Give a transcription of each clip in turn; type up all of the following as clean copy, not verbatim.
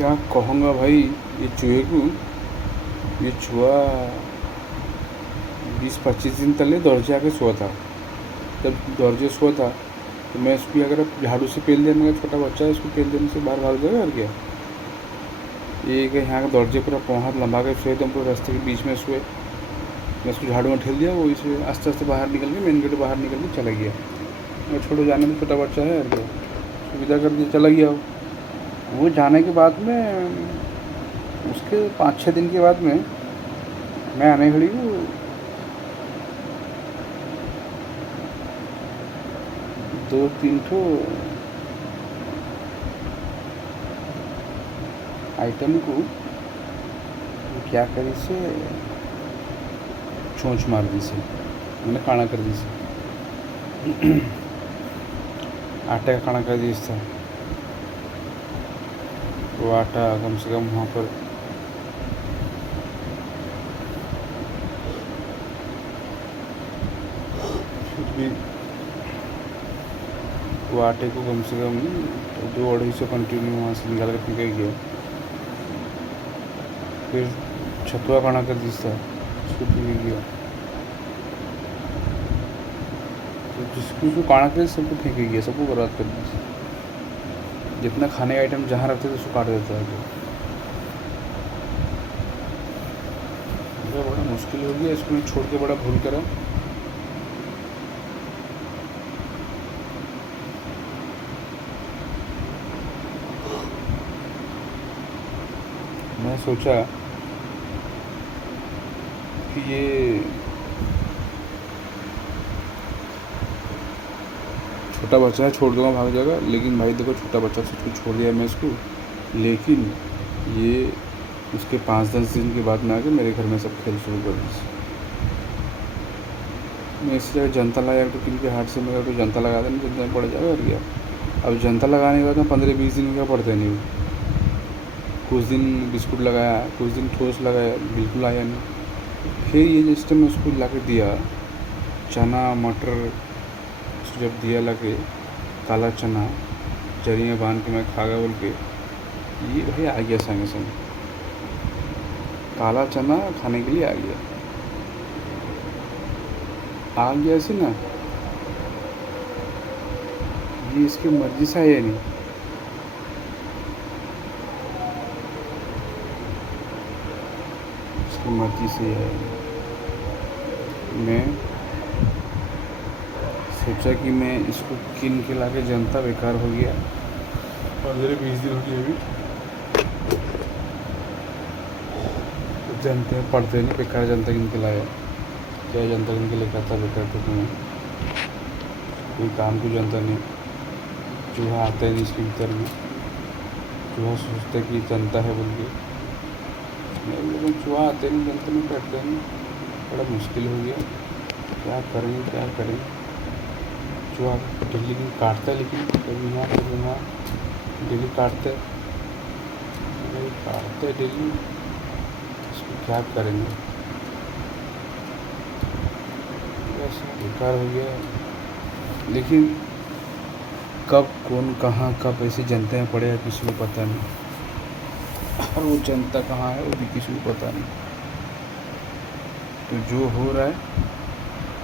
क्या कहूँगा भाई, ये चूहे को, ये चूहा 20-25 दिन पहले दौड़े आके सोया था। जब दौड़े सोया था तो मैं इसको अगर झाड़ू से पेल दिया, मेरा छोटा बच्चा है, इसको पेल देने से बाहर भाग जाएगा और क्या। ये कि यहाँ का दौड़े पूरा पाँव हाथ लंबा के सोए, एकदम पूरे रास्ते के बीच में सोए। मैं उसको झाड़ू में ठेल दिया, वो इसे आस्ते आस्ते बाहर निकल के मेन गेट बाहर निकल के चला गया। मैं छोड़ो, जाने में छोटा बच्चा है और क्या, सुविधा कर दिया, चला गया। वो जाने के बाद में उसके 5-6 दिन के बाद में मैं आने खड़ी हूँ, 2-3 ठो आइटम को क्या करी से चोंच मार दी से, मैंने काना कर दी से। आटे का काना कर दी था। वो आटा कम से कम वहाँ पर फिर भी वो आटे को कम से कम 2-2.5 कंटिन्यू वहाँ से निकाल कर फेंक गया। फिर छतुआ खाना कर दी था, उसको फेंक गया। तो जिसको काना कर सबको फेंक गया, सबको बर्बाद कर दी। जितना खाने का आइटम जहाँ रखते थे उसको काट देता है। तो बड़ा मुश्किल हो गया, इसको मैं छोड़ के बड़ा भूल करा। मैं सोचा कि ये छोटा बच्चा है, छोड़ दूँगा भाग जाएगा, लेकिन भाई देखो छोटा बच्चा सब कुछ छोड़ दिया मैं इसको। लेकिन ये उसके 5-10 दिन के बाद में आके मेरे घर में सब खेल शुरू कर दी। मैं इस जगह जनता लगाया तो किन के हाथ से मेरा तो जनता लगा देना, जनता में पड़ जाएगा और क्या। अब जनता लगाने के बाद में 15-20 दिन का पड़ता नहीं। कुछ दिन बिस्कुट लगाया, कुछ दिन ठोस लगाया, बिल्कुल आया नहीं। फिर ये जिस टाइम उसको ला के दिया चना मटर, उसको जब दिया ला के काला चना जरी में बांध के मैं खागा बोल के, ये भाई आ गया संगे संग। काला चना खाने के लिए आ गया ऐसे ना, ये इसकी मर्जी से है नहीं। इसकी मर्जी से है। मैं सोचा कि मैं इसको किन के लाके जनता बेकार हो गया। 15-20 दिन हो गए अभी तो जनता पढ़ते नहीं, बेकार जनता किन के लाया, क्या जनता किन के लेकर आता बेकार। तो तुम्हें कोई काम की जनता नहीं, चूहा आता है नहीं इसके भीतर में। चूहा सोचता कि जनता है बोल के, लेकिन चूहा आते नहीं, जनता में बैठते नहीं। बड़ा मुश्किल हो गया, क्या करें। चूहा डेली काटता है, लेकिन कभी यहाँ डेली काटते डेली। इसको क्या करेंगे, बस बेकार हो गया। लेकिन कब कौन कहाँ कब ऐसी जनता में पड़ेगा किसी को पता नहीं, और वो जनता कहाँ है वो भी किसी को पता नहीं। तो जो हो रहा है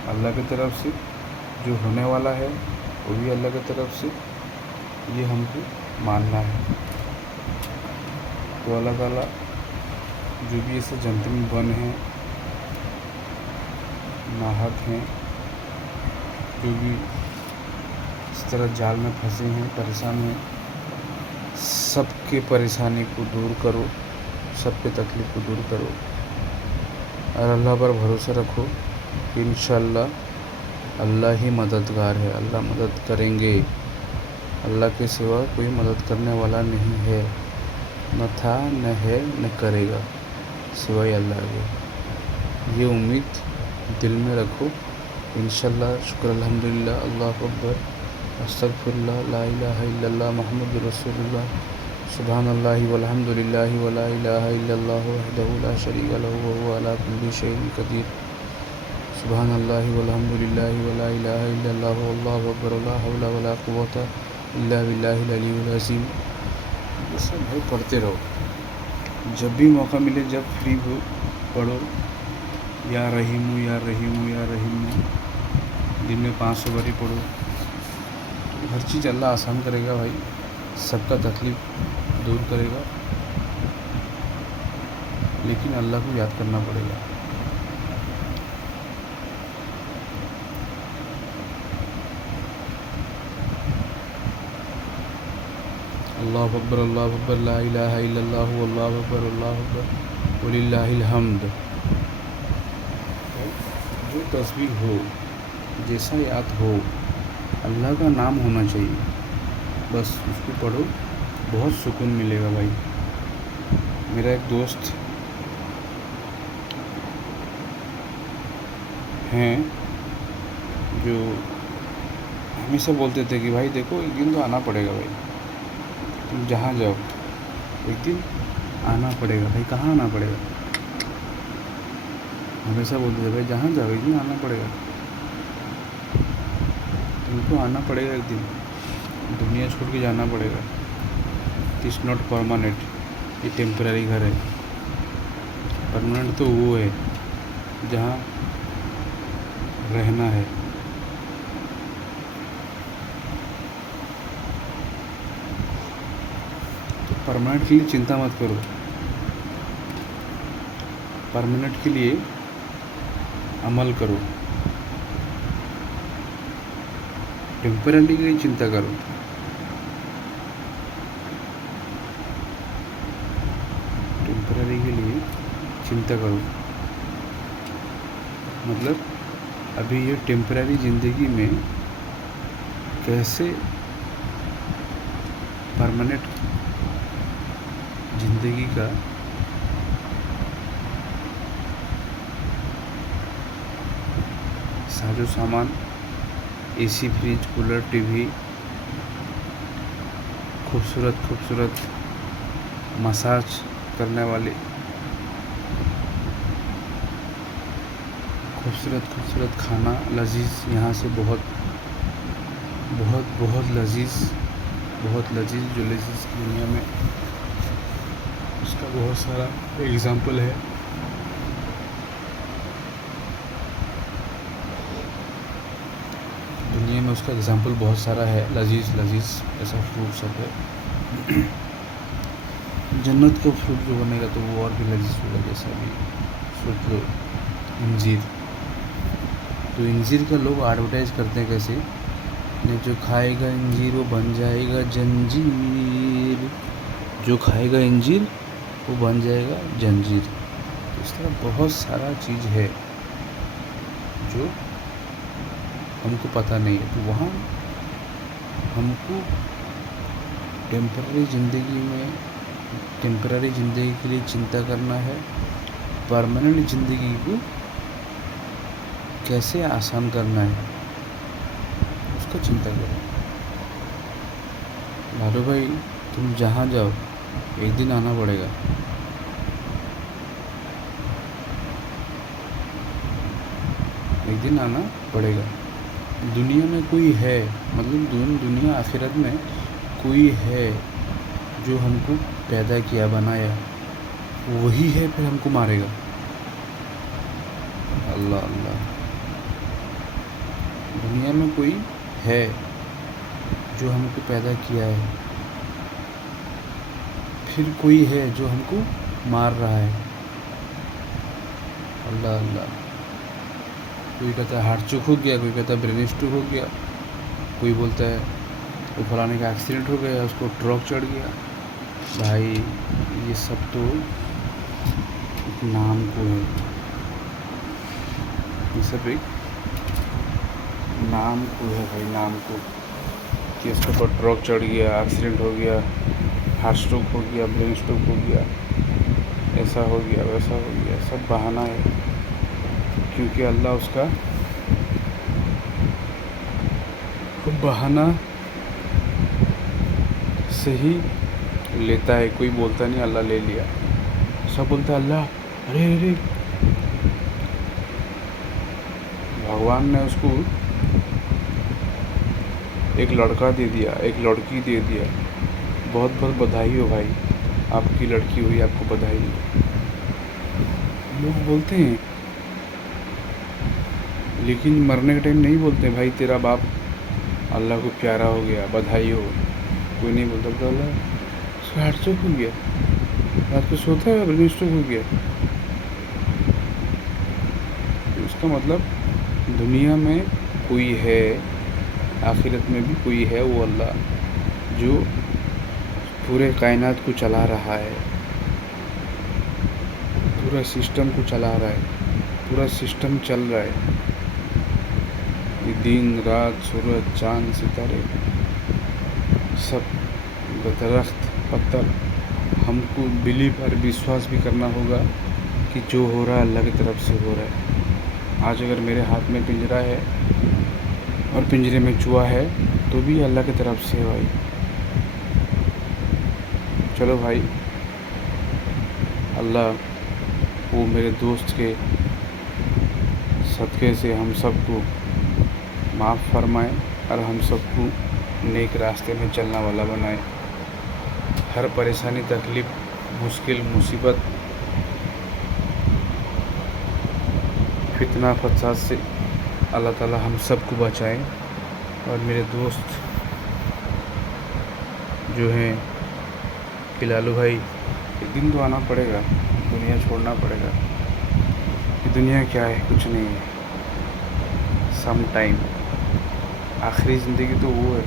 अल्लाह की तरफ से, जो होने वाला है वो भी अल्लाह की तरफ से, ये हमको मानना है। तो अल्लाह ताला जो भी ऐसे जनता में बन हैं, नाहक हैं, जो भी इस तरह जाल में फंसे हैं, परेशान हैं, सबके परेशानी को दूर करो, सबके तकलीफ़ को दूर करो और अल्लाह पर भरोसा रखो। इंशाअल्लाह अल्लाह ही मददगार है, अल्लाह मदद करेंगे। अल्लाह के सिवा कोई मदद करने वाला नहीं है, न था न है न करेगा सिवाय अल्लाह के। ये उम्मीद दिल में रखो। इंशाअल्लाह शुक्र अल्हम्दुलिल्लाह, अल्लाहु अकबर, अस्तगफिरुल्लाह, ला इलाहा इल्लल्लाह, मुहम्मदुर रसूलुल्लाह, सुब्हानल्लाहि वल्हम्दुलिल्लाहि व ला इलाहा इल्लल्लाहु वहदहु ला शरीका लहु व हुवा अला कुल्ली शैइन क़दीर। सुब्हानल्लाहि वल्हम्दुलिल्लाहि व ला इलाहा इल्लल्लाहु वल्लाहु अकबर, ला हौला व ला कुव्वता इल्ला बिल्लाहिल अलिय्यिल अज़ीम। ये सब है, पढ़ते रहो। जब भी मौका मिले, जब फ्री हो, पढ़ो। या रहीमू या रहीमू या रहीमू, दिन में 500 बार ही पढ़ो। तो हर चीज़ अल्लाह आसान करेगा भाई, सबका तकलीफ़ दूर करेगा, लेकिन अल्लाह को याद करना पड़ेगा। अल्लाहु अकबर ला इलाहा इल्लल्लाह अल्लाहु अकबर वलिल्लाहिल हम्द। जो तस्वीर हो, जैसा याद हो, अल्लाह का नाम होना चाहिए, बस उसको पढ़ो, बहुत सुकून मिलेगा भाई। मेरा एक दोस्त हैं जो हमेशा बोलते थे कि भाई देखो, एक दिन तो आना पड़ेगा भाई, तुम जहाँ जाओ एक दिन आना पड़ेगा भाई। कहाँ आना पड़ेगा? हमेशा बोलते थे भाई जहाँ जाओ एक दिन आना पड़ेगा, तुमको आना पड़ेगा एक दिन, दुनिया छोड़ के जाना पड़ेगा। इट इज़ नॉट परमानेंट, ये टेम्पररी घर है। परमानेंट तो वो है जहाँ रहना है। तो परमानेंट के लिए चिंता मत करो, परमानेंट के लिए अमल करो, टेम्पररी के लिए चिंता करो। टेम्पररी के लिए चिंता करो मतलब अभी ये टेम्पररी ज़िंदगी में कैसे परमानेंट ज़िंदगी का साजो सामान, एसी, फ्रिज, कूलर, टीवी, खूबसूरत खूबसूरत मसाज करने वाले, खूबसूरत खूबसूरत खाना, लजीज, यहाँ से बहुत बहुत बहुत लजीज, बहुत लजीज, जो लजीज दुनिया में उसका बहुत सारा एग्ज़ाम्पल है। दुनिया में उसका एग्ज़ाम्पल बहुत सारा है, लजीज लजीज ऐसा फ्रूट सब है। जन्नत का फ्रूट जो बनेगा तो वो और भी लजीज होगा, जैसा भी सोच लो इंजीर। तो इंजीर का लोग एडवर्टाइज़ करते हैं कैसे, ने जो खाएगा इंजीर वो बन जाएगा जंजीर, जो खाएगा इंजीर वो बन जाएगा जंजीर। तो इस तरह बहुत सारा चीज़ है जो हमको पता नहीं है। तो वहाँ हमको टेम्पररी ज़िंदगी के लिए चिंता करना है, परमानेंट ज़िंदगी को कैसे आसान करना है उसका चिंता करो। लालू भाई, तुम जहाँ जाओ एक दिन आना पड़ेगा, एक दिन आना पड़ेगा। दुनिया में कोई है, मतलब दुनिया आखिरत में कोई है जो हमको पैदा किया, बनाया, वही है फिर हमको मारेगा। अल्लाह अल्लाह, दुनिया में कोई है जो हमको पैदा किया है, फिर कोई है जो हमको मार रहा है। अल्लाह अल्लाह। कोई कहता है हार्ट चोक हो गया, कोई कहता है ब्रेन स्ट्रोक हो गया, कोई बोलता है वो फलाने का एक्सीडेंट हो गया, उसको ट्रक चढ़ गया। भाई ये सब तो एक नाम को है, ये सब एक नाम को है भाई, नाम को, कि उसके ऊपर ट्रक चढ़ गया, एक्सीडेंट हो गया, हार्ट स्ट्रोक हो गया, ब्रेन स्ट्रोक हो गया, ऐसा हो गया, वैसा हो गया। सब बहाना है, क्योंकि अल्लाह उसका बहाना से ही लेता है। कोई बोलता नहीं अल्लाह ले लिया, सब बोलता है अल्लाह, अरे अरे। भगवान ने उसको एक लड़का दे दिया, एक लड़की दे दिया, बहुत बहुत बधाई हो भाई, आपकी लड़की हुई, आपको बधाई। लोग बोलते हैं, लेकिन मरने के टाइम नहीं बोलते भाई तेरा बाप अल्लाह को प्यारा हो गया, बधाई हो। कोई नहीं बोलता, बोलता अल्लाह उसका हार्ट स्ट्रोक हो गया, रात को सोता है ब्रेन स्ट्रोक हो गया। तो उसका मतलब दुनिया में कोई है, आखिरत में भी कोई है, वो अल्लाह जो पूरे कायनात को चला रहा है, पूरा सिस्टम को चला रहा है, पूरा सिस्टम चल रहा है। ये दिन रात, सूरज चाँद सितारे सब, दरख्त पत्थर, हमको बिलीव और विश्वास भी करना होगा कि जो हो रहा है अल्लाह की तरफ से हो रहा है। आज अगर मेरे हाथ में पिंजरा है और पिंजरे में चूहा है तो भी अल्लाह की तरफ से है भाई। चलो भाई, अल्लाह वो मेरे दोस्त के सदक़े से हम सबको माफ़ फरमाए और हम सबको नेक रास्ते में चलने वाला बनाए। हर परेशानी, तकलीफ़, मुश्किल, मुसीबत, फितना फसाद से अल्लाह ताला हम सबको बचाए। और मेरे दोस्त जो हैं खिलालू भाई, एक दिन तो आना पड़ेगा, दुनिया छोड़ना पड़ेगा। ये दुनिया क्या है, कुछ नहीं है। सम टाइम, आखिरी ज़िंदगी तो वो है,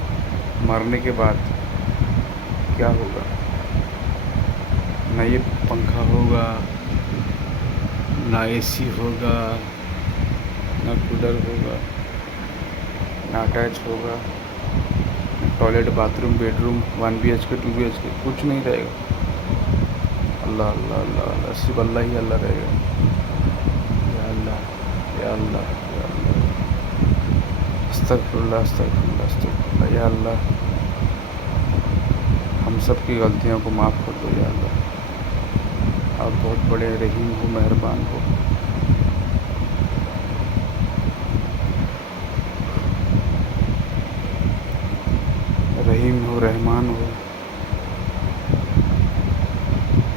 मरने के बाद क्या होगा। ना ये पंखा होगा, ना एसी होगा, ना कूलर होगा, ना अटैच होगा, toilet, bathroom, bedroom, 1 BHK 2 BHK कुछ नहीं रहेगा। अल्लाह अल्लाह अल्लाह अल्लाह, सिर्फ अल्लाह ही अल्लाह रहेगा। या अल्लाह, या अल्लाह, या अल्लाह, अस्तगफिरुल्लाह अस्तगफिरुल्लाह अस्तगफिरुल्लाह। या अल्लाह, हम सब की गलतियों को माफ़ कर दो। या अल्लाह, आप बहुत बड़े रहीम हो, मेहरबान हो। रहीम हो, रहमान हो।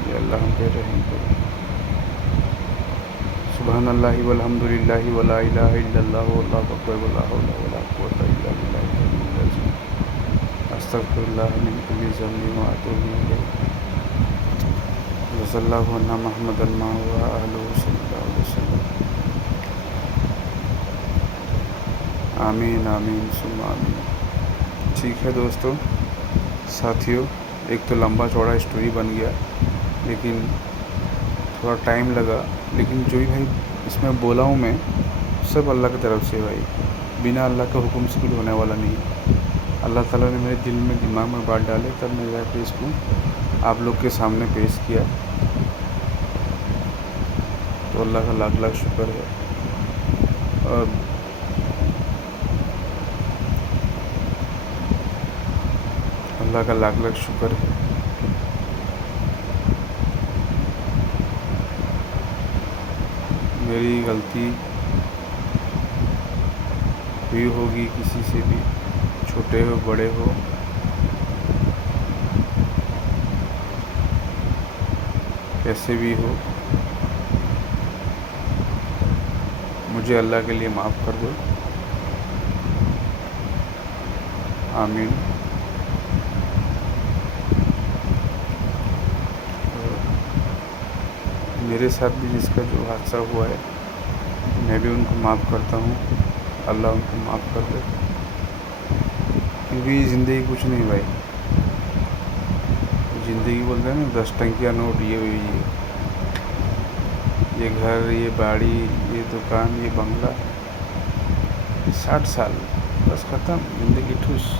या अल्लाह, हम पे रहीम करो। सुबहानल्लाहि वल्हम्दुलिल्लाहि वला इलाहा इल्लल्लाह वल्लाहु अकबर वला हौला वला कुव्वता इल्ला बिल्लाहिल अलिय्यिल अज़ीम। अस्तगफिरुल्लाह मिन कुल्लि ज़ंबिन व अतूबु इलैह। वसल्लल्लाहु अला मुहम्मदिन व आलिहि सल्लल्लाहु अलैहि वसल्लम। आमीन आमीन सुम्मा आमीन। ठीक है दोस्तों, साथियों, एक तो लंबा चौड़ा स्टोरी बन गया, लेकिन थोड़ा टाइम लगा। लेकिन जो भी भाई इसमें बोला हूँ मैं, सब अल्लाह की तरफ से भाई, बिना अल्लाह के हुक्म से कुछ होने वाला नहीं। अल्लाह ताला ने मेरे दिल में, दिमाग में बात डाले, तब मैं जाके इसको आप लोग के सामने पेश किया। तो अल्लाह का लाख लाख शुक्र है। और अल्लाह का लाख लाख शुक्र है। मेरी गलती हुई होगी किसी से भी, छोटे हो बड़े हो, कैसे भी हो, मुझे अल्लाह के लिए माफ़ कर दो। आमीन। मेरे साथ भी जिसका जो हादसा हुआ है, मैं भी उनको माफ़ करता हूँ, अल्लाह उनको माफ़ कर दे। क्योंकि ज़िंदगी कुछ नहीं भाई, ज़िंदगी बोलते हैं ना, 10 टंकियाँ नोट, ये हुई, ये घर, ये बाड़ी, ये दुकान, ये बंगला, 60 साल बस ख़त्म, ज़िंदगी ठूस।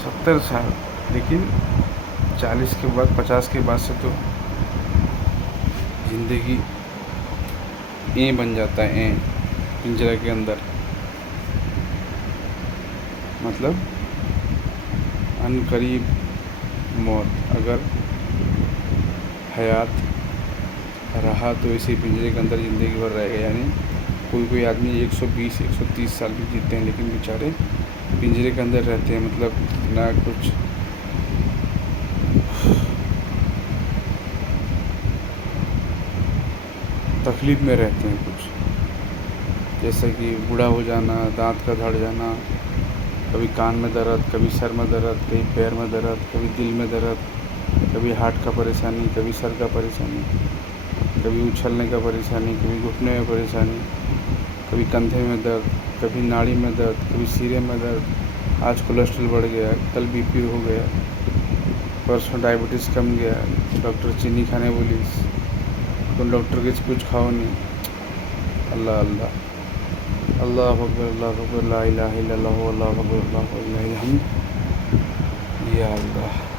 70 साल, लेकिन 40 के बाद, 50 के बाद से तो ज़िंदगी बन जाता है, पिंजरा के अंदर, मतलब अनकरीब मौत। अगर हयात रहा तो इसी पिंजरे के अंदर ज़िंदगी भर रहेगा। यानी कोई आदमी 120 130 साल भी जीते हैं, लेकिन बेचारे पिंजरे के अंदर रहते हैं, मतलब ना कुछ तकलीफ़ में रहते हैं कुछ, जैसे कि बूढ़ा हो जाना, दांत का झड़ जाना, कभी कान में दर्द, कभी सर में दर्द, कभी पैर में दर्द, कभी दिल में दर्द, कभी हार्ट का परेशानी, कभी सर का परेशानी, कभी उछलने का परेशानी, कभी घुटने में परेशानी, कभी कंधे में दर्द, कभी नाड़ी में दर्द, कभी सिरे में दर्द। आज कोलेस्ट्रॉल बढ़ गया, कल बीपी हो गया, परसों डायबिटीज़ कम गया, डॉक्टर चीनी खाने बोली, तो डॉक्टर के कुछ खाओ नहीं। अल्लाह अल्लाह अल्लाह अकबर ला इलाहा इल्लल्लाहु अल्लाहु अकबर अल्लाहु अकबर या अल्लाह।